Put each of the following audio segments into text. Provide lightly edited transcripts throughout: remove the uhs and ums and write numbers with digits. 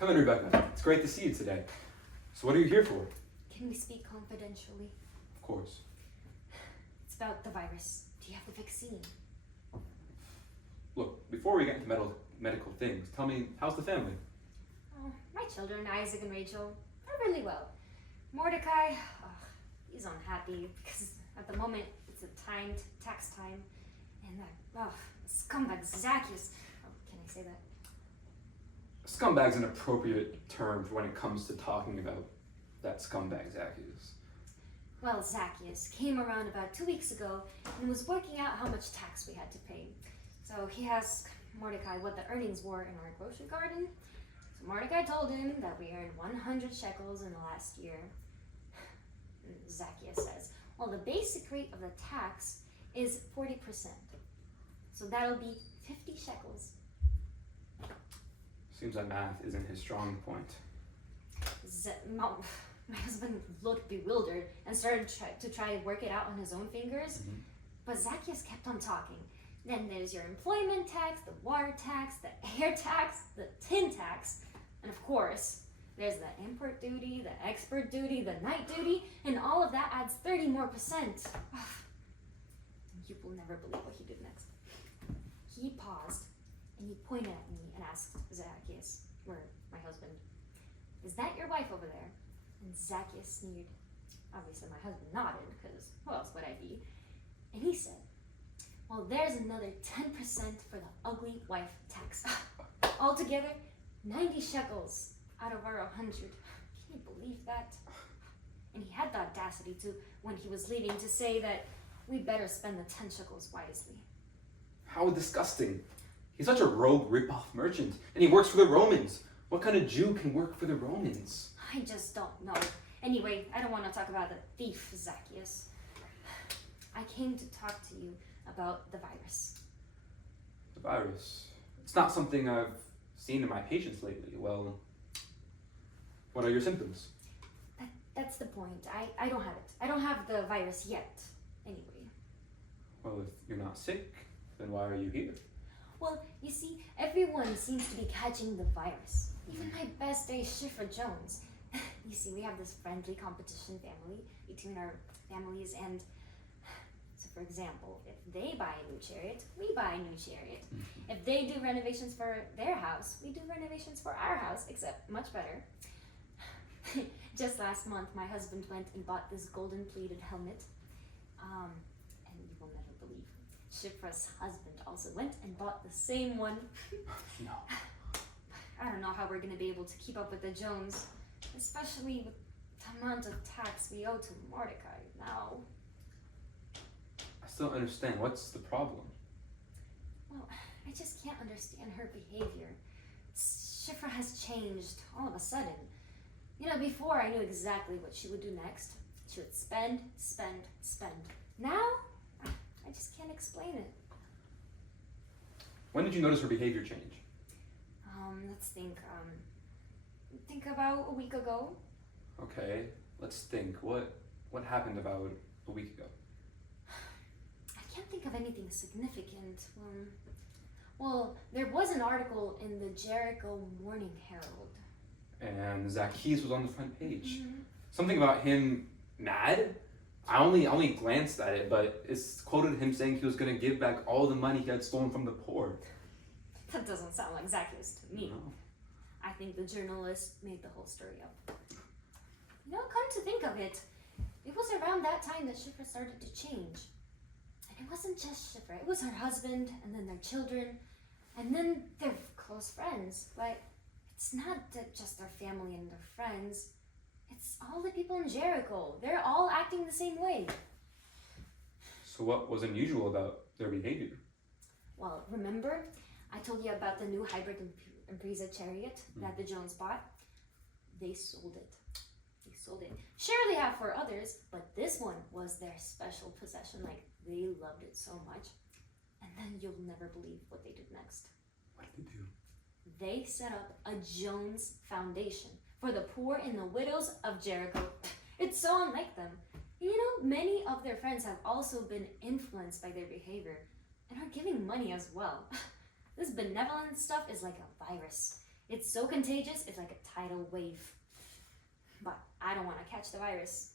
Come in, Rebecca. It's great to see you today. So what are you here for? Can we speak confidentially? Of course. It's about the virus. Do you have the vaccine? Look, before we get into medical things, tell me, how's the family? Oh, my children, Isaac and Rachel, are really well. Mordecai, he's unhappy because at the moment it's a timed tax time. And that, scumbag Zacchaeus, can I say that? Scumbag's an appropriate term for when it comes to talking about that scumbag Zacchaeus. Well, Zacchaeus came around about 2 weeks ago and was working out how much tax we had to pay. So he asked Mordecai what the earnings were in our grocery garden. So Mordecai told him that we earned 100 shekels in the last year. And Zacchaeus says, well, the basic rate of the tax is 40%. So that'll be 50 shekels. Seems like math isn't his strong point. My husband looked bewildered and started to try to work it out on his own fingers. But Zacchaeus kept on talking. Then there's your employment tax, the water tax, the air tax, the tin tax, and of course, there's the import duty, the export duty, the night duty, and all of that adds 30 more percent. You will never believe what he did next. He paused and he pointed at me and asked Zacchaeus, or my husband, is that your wife over there? And Zacchaeus sneered. Obviously my husband nodded, because who else would I be? And he said, well, there's another 10% for the ugly wife tax. Altogether, 90 shekels out of our 100. Can you believe that? And he had the audacity to, when he was leaving, to say that we better spend the 10 shekels wisely. How disgusting. He's such a rogue rip-off merchant, and he works for the Romans. What kind of Jew can work for the Romans? I just don't know. Anyway, I don't want to talk about the thief, Zacchaeus. I came to talk to you about the virus. The virus? It's not something I've seen in my patients lately. Well, what are your symptoms? That's the point. I don't have it. I don't have the virus yet, anyway. Well, if you're not sick, then why are you here? Well, you see, everyone seems to be catching the virus. Even my best day, Shifra Jones. You see, we have this friendly competition family between our families, and so for example, if they buy a new chariot, we buy a new chariot. If they do renovations for their house, we do renovations for our house, except much better. Just last month, my husband went and bought this golden pleated helmet. And you will never believe, Shifra's husband also went and bought the same one. No. I don't know how we're going to be able to keep up with the Jones, especially with the amount of tax we owe to Mordecai now. I still don't understand. What's the problem? Well, I just can't understand her behavior. Shifra has changed all of a sudden. You know, before I knew exactly what she would do next. She would spend, spend, spend. Now, I just can't explain it. When did you notice her behavior change? Let's think. Think about a week ago. Okay, let's think. What happened about a week ago? I can't think of anything significant. Well, there was an article in the Jericho Morning Herald. And Zacchaeus was on the front page. Something about him mad? I only glanced at it, but it's quoted him saying he was going to give back all the money he had stolen from the poor. That doesn't sound like Zacchaeus to me. No. I think the journalist made the whole story up. You know, come to think of it, it was around that time that Shifra started to change. And it wasn't just Shifra, it was her husband, and then their children, and then their close friends. But it's not just their family and their friends, it's all the people in Jericho. They're all acting the same way. So what was unusual about their behavior? Well, remember, I told you about the new hybrid Impreza chariot that the Jones bought? They sold it. Sure, they have for others, but this one was their special possession. Like, they loved it so much. And then you'll never believe what they did next. What did they do? They set up a Jones Foundation for the poor and the widows of Jericho. It's so unlike them. You know, many of their friends have also been influenced by their behavior and are giving money as well. This benevolent stuff is like a virus. It's so contagious, it's like a tidal wave. But I don't want to catch the virus.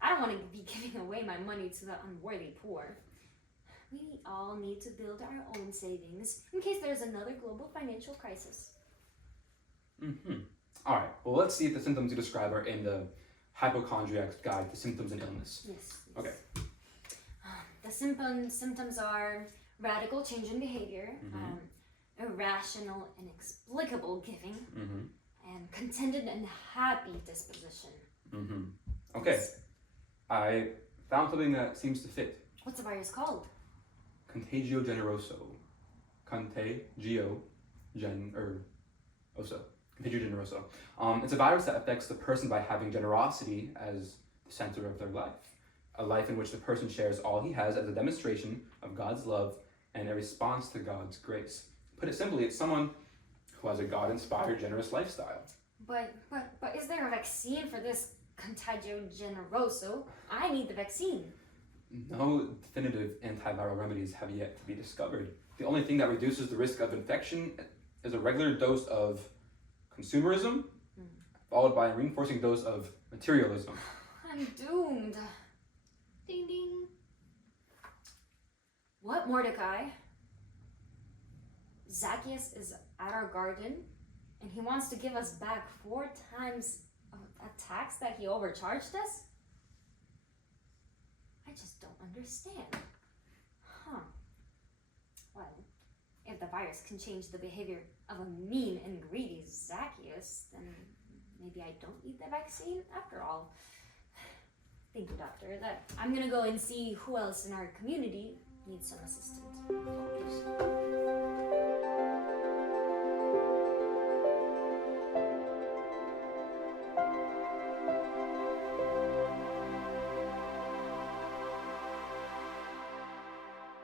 I don't want to be giving away my money to the unworthy poor. We all need to build our own savings in case there's another global financial crisis. All right, well, let's see if the symptoms you describe are in the Hypochondriac's Guide to Symptoms and Illness. Yes. Okay. The symptoms are radical change in behavior, irrational and inexplicable giving, and contented and happy disposition. Okay, I found something that seems to fit. What's the virus called? Contagio generoso. Contagio oso. Contagio generoso. It's a virus that affects the person by having generosity as the center of their life. A life in which the person shares all he has as a demonstration of God's love and a response to God's grace. Put it simply, it's someone who has a God-inspired, generous lifestyle. But is there a vaccine for this Contagio generoso? I need the vaccine. No definitive antiviral remedies have yet to be discovered. The only thing that reduces the risk of infection is a regular dose of consumerism, followed by a reinforcing dose of materialism. I'm doomed. Ding ding. What, Mordecai? Zacchaeus is at our garden, and he wants to give us back 4 times a tax that he overcharged us? I just don't understand. Well, if the virus can change the behavior of a mean and greedy Zacchaeus, then maybe I don't need the vaccine after all. Thank you, doctor. I'm gonna go and see who else in our community needs some assistance.